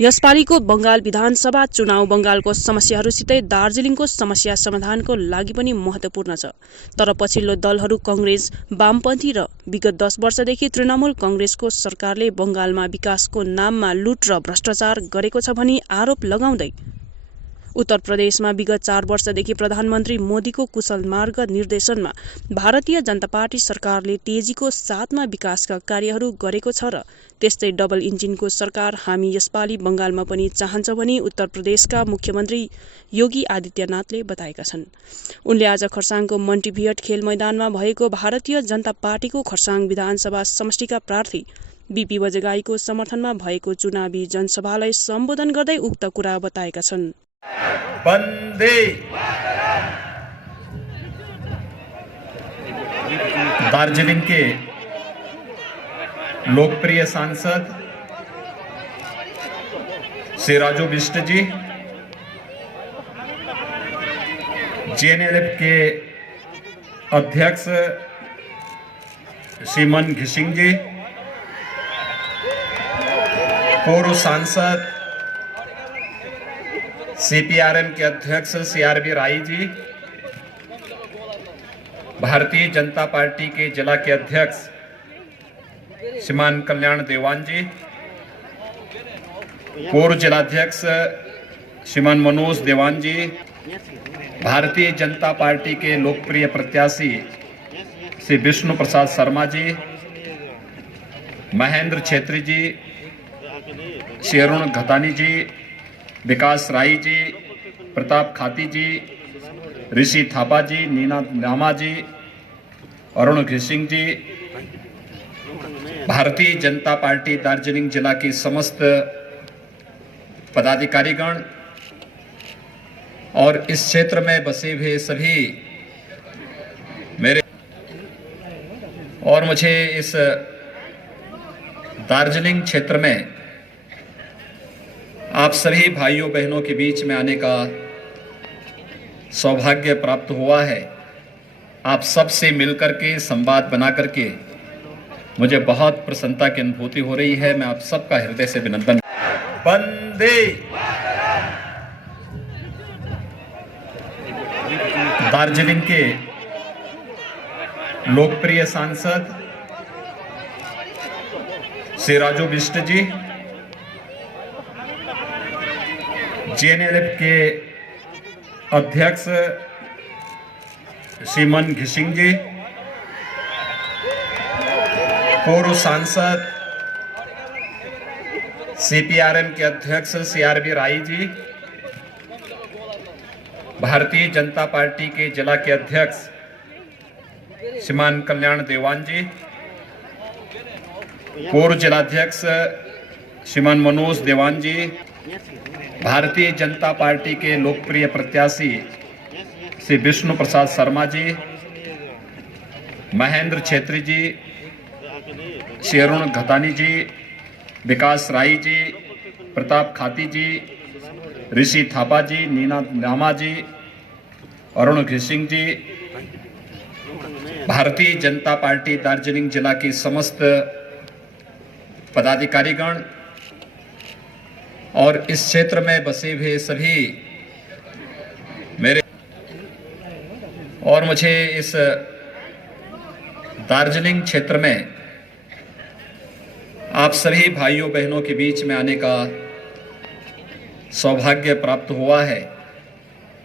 यसपालिको बंगाल विधानसभा चुनाव बंगालको समस्याहरूसितै दार्जिलिङको समस्या समाधानको लागि पनि महत्त्वपूर्ण छ। तर पछिल्लो दलहरू कांग्रेस, वामपन्थी र विगत 10 वर्षदेखि तृणमूल कांग्रेसको सरकारले बंगालमा विकासको नाममा लुट र भ्रष्टाचार गरेको छ भनी आरोप लगाउँदै उत्तर प्रदेशमा विगत 4 वर्षदेखि प्रधानमन्त्री मोदीको कुशल मार्ग निर्देशनमा भारतीय जनता पार्टी सरकारले तेजीको साथमा विकासका कार्यहरू गरेको छ र त्यस्तै डबल इन्जिनको सरकार हामी यसपालि बंगालमा पनि चाहन्छ भनी उत्तर प्रदेशका मुख्यमन्त्री योगी आदित्यनाथले बताएका छन्। उनले आज खरसाङको मन्टिभियट खेल मैदानमा भएको भारतीय जनता पार्टीको खरसाङ विधानसभा समष्टिका प्रार्थी बीपी बजगाईको समर्थनमा भएको चुनावी जनसभालाई सम्बोधन गर्दै उक्त कुरा बताएका छन्। वंदे दार्जिलिंग के लोकप्रिय सांसद श्री राजू बिष्ट जी, जेएनएलएफ के अध्यक्ष श्रीमन घिसिंग जी, पूर्व सांसद सीपीआरएम के अध्यक्ष सीआरबी राय जी, भारतीय जनता पार्टी के जिला के अध्यक्ष श्रीमान कल्याण देवान जी, पूर्व जिलाध्यक्ष श्रीमान मनोज देवान जी, भारतीय जनता पार्टी के लोकप्रिय प्रत्याशी श्री विष्णु प्रसाद शर्मा जी, महेंद्र छेत्री जी, श्री अरुण घतानी जी, विकास राय जी, प्रताप खाती जी, ऋषि थापा जी, नीना नामा जी, अरुण घिसिंग जी, भारतीय जनता पार्टी दार्जिलिंग जिला की समस्त पदाधिकारीगण और इस क्षेत्र में बसे हुए सभी मेरे और मुझे इस दार्जिलिंग क्षेत्र में आप सभी भाइयों बहनों के बीच में आने का सौभाग्य प्राप्त हुआ है। आप सबसे मिलकर के संवाद बना करके मुझे बहुत प्रसन्नता की अनुभूति हो रही है। मैं आप सबका हृदय से अभिनंदन। वंदे दार्जिलिंग के लोकप्रिय सांसद श्री राजू बिष्ट जी, जेएनएलएफ के अध्यक्ष श्रीमन घिसिंग जी, पूर्व सांसद सीपीआरएम के अध्यक्ष सीआरबी राय जी, भारतीय जनता पार्टी के जिला के अध्यक्ष श्रीमान कल्याण देवान जी, पूर्व जिलाध्यक्ष श्रीमान मनोज देवान जी, भारतीय जनता पार्टी के लोकप्रिय प्रत्याशी श्री विष्णु प्रसाद शर्मा जी, महेंद्र छेत्री जी, श्री अरुण घतानी जी, विकास राय जी, प्रताप खाती जी, ऋषि थापा जी, नीना नामा जी, अरुण घिसिंग जी, भारतीय जनता पार्टी दार्जिलिंग जिला की समस्त पदाधिकारीगण और इस क्षेत्र में बसे हुए सभी मेरे और मुझे इस दार्जिलिंग क्षेत्र में आप सभी भाइयों बहनों के बीच में आने का सौभाग्य प्राप्त हुआ है।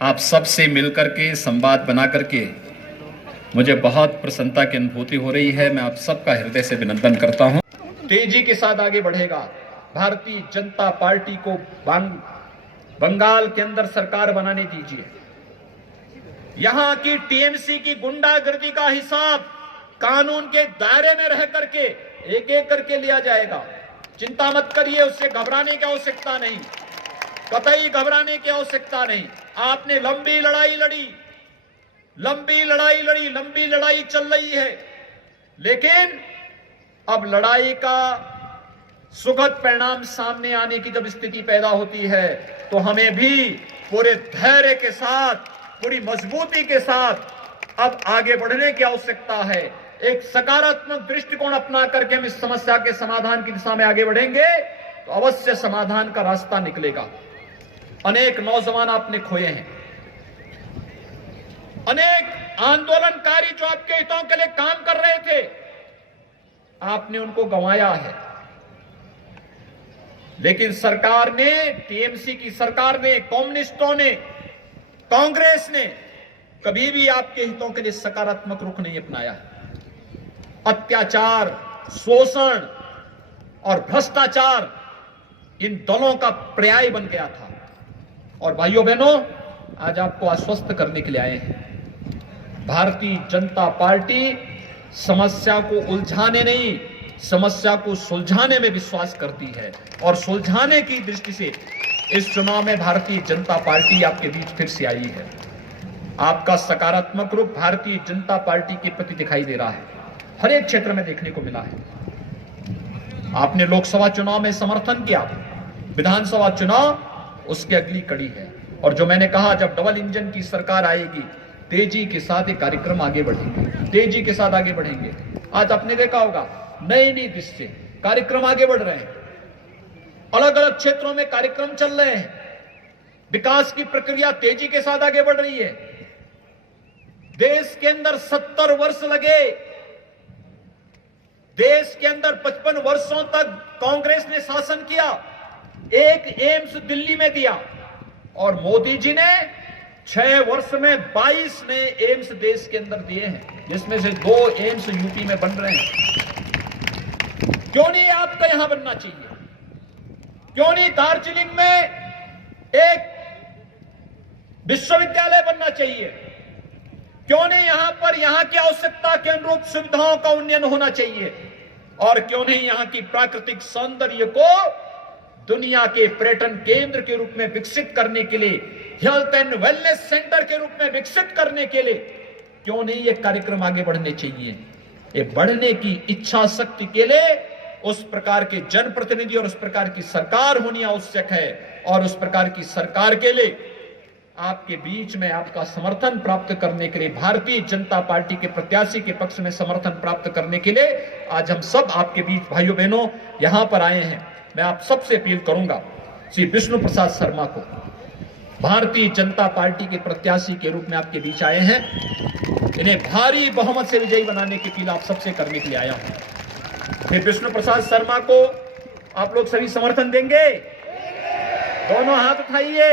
आप सबसे मिलकर के संवाद बना करके मुझे बहुत प्रसन्नता की अनुभूति हो रही है। मैं आप सबका हृदय से अभिनंदन करता हूं। तेजी के साथ आगे बढ़ेगा। भारतीय जनता पार्टी को बंगाल के अंदर सरकार बनाने दीजिए। यहां की टीएमसी की गुंडागर्दी का हिसाब कानून के दायरे में रह करके एक एक करके लिया जाएगा। चिंता मत करिए, उससे घबराने की आवश्यकता नहीं, कतई घबराने की आवश्यकता नहीं। आपने लंबी लड़ाई लड़ी, लंबी लड़ाई चल रही है, लेकिन अब लड़ाई का सुखद परिणाम सामने आने की जब स्थिति पैदा होती है तो हमें भी पूरे धैर्य के साथ, पूरी मजबूती के साथ अब आगे बढ़ने की आवश्यकता है। एक सकारात्मक दृष्टिकोण अपना करके हम इस समस्या के समाधान की दिशा में आगे बढ़ेंगे तो अवश्य समाधान का रास्ता निकलेगा। अनेक नौजवान आपने खोए हैं, अनेक आंदोलनकारी जो आपके हितों के लिए काम कर रहे थे, आपने उनको गंवाया है। लेकिन सरकार ने, टीएमसी की सरकार ने, कम्युनिस्टों ने, कांग्रेस ने कभी भी आपके हितों के लिए सकारात्मक रुख नहीं अपनाया। अत्याचार, शोषण और भ्रष्टाचार इन दलों का पर्याय बन गया था। और भाइयों बहनों, आज आपको आश्वस्त करने के लिए आए हैं। भारतीय जनता पार्टी समस्या को उलझाने नहीं, समस्या को सुलझाने में विश्वास करती है। और सुलझाने की दृष्टि से इस चुनाव में भारतीय जनता पार्टी आपके बीच फिर से आई है। आपका सकारात्मक रूप भारतीय जनता पार्टी के प्रति दिखाई दे रहा है, हर एक क्षेत्र में देखने को मिला है। आपने लोकसभा चुनाव में समर्थन किया, विधानसभा चुनाव उसकी अगली कड़ी है। और जो मैंने कहा, जब डबल इंजन की सरकार आएगी, तेजी के साथ ये कार्यक्रम आगे बढ़ेंगे, तेजी के साथ आगे बढ़ेंगे। आज आपने देखा होगा, नई नई दृष्टि से कार्यक्रम आगे बढ़ रहे हैं, अलग अलग क्षेत्रों में कार्यक्रम चल रहे हैं, विकास की प्रक्रिया तेजी के साथ आगे बढ़ रही है। देश के अंदर 70 वर्ष लगे, देश के अंदर 55 वर्षों तक कांग्रेस ने शासन किया, एक एम्स दिल्ली में दिया, और मोदी जी ने 6 वर्ष में 22 नए एम्स देश के अंदर दिए हैं, जिसमें से 2 एम्स यूपी में बन रहे हैं। क्यों नहीं आपका यहां बनना चाहिए? क्यों नहीं दार्जिलिंग में एक विश्वविद्यालय बनना चाहिए? क्यों नहीं यहां पर यहां की आवश्यकता के अनुरूप सुविधाओं का उन्नयन होना चाहिए? और क्यों नहीं यहां की प्राकृतिक सौंदर्य को दुनिया के पर्यटन केंद्र के रूप में विकसित करने के लिए, हेल्थ एंड वेलनेस सेंटर के रूप में विकसित करने के लिए क्यों नहीं ये कार्यक्रम आगे बढ़ने चाहिए? ये बढ़ने की इच्छा शक्ति के लिए उस प्रकार के जनप्रतिनिधि और उस प्रकार की सरकार होनी आवश्यक है। और उस प्रकार की सरकार के लिए आपके बीच में आपका समर्थन प्राप्त करने के लिए, भारतीय जनता पार्टी के प्रत्याशी के पक्ष में समर्थन प्राप्त करने के लिए आज हम सब आपके बीच भाइयों बहनों यहां पर आए हैं। मैं आप सबसे अपील करूंगा, श्री विष्णु प्रसाद शर्मा को भारतीय जनता पार्टी के प्रत्याशी के रूप में आपके बीच आए हैं, इन्हें भारी बहुमत से विजयी बनाने की अपील आप सबसे करने के लिए आया हूं। श्री विष्णु प्रसाद शर्मा को आप लोग सभी समर्थन देंगे? दोनों हाथ उठाइए,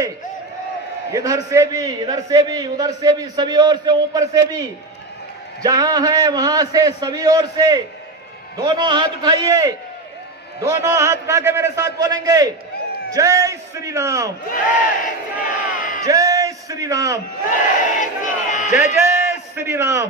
इधर से भी, इधर से भी, उधर से भी, सभी ओर से, ऊपर से भी, जहां है वहां से, सभी ओर से दोनों हाथ उठाइए। दोनों हाथ उठा के मेरे साथ बोलेंगे, जय श्री राम, जय श्री राम, जय जय श्री राम।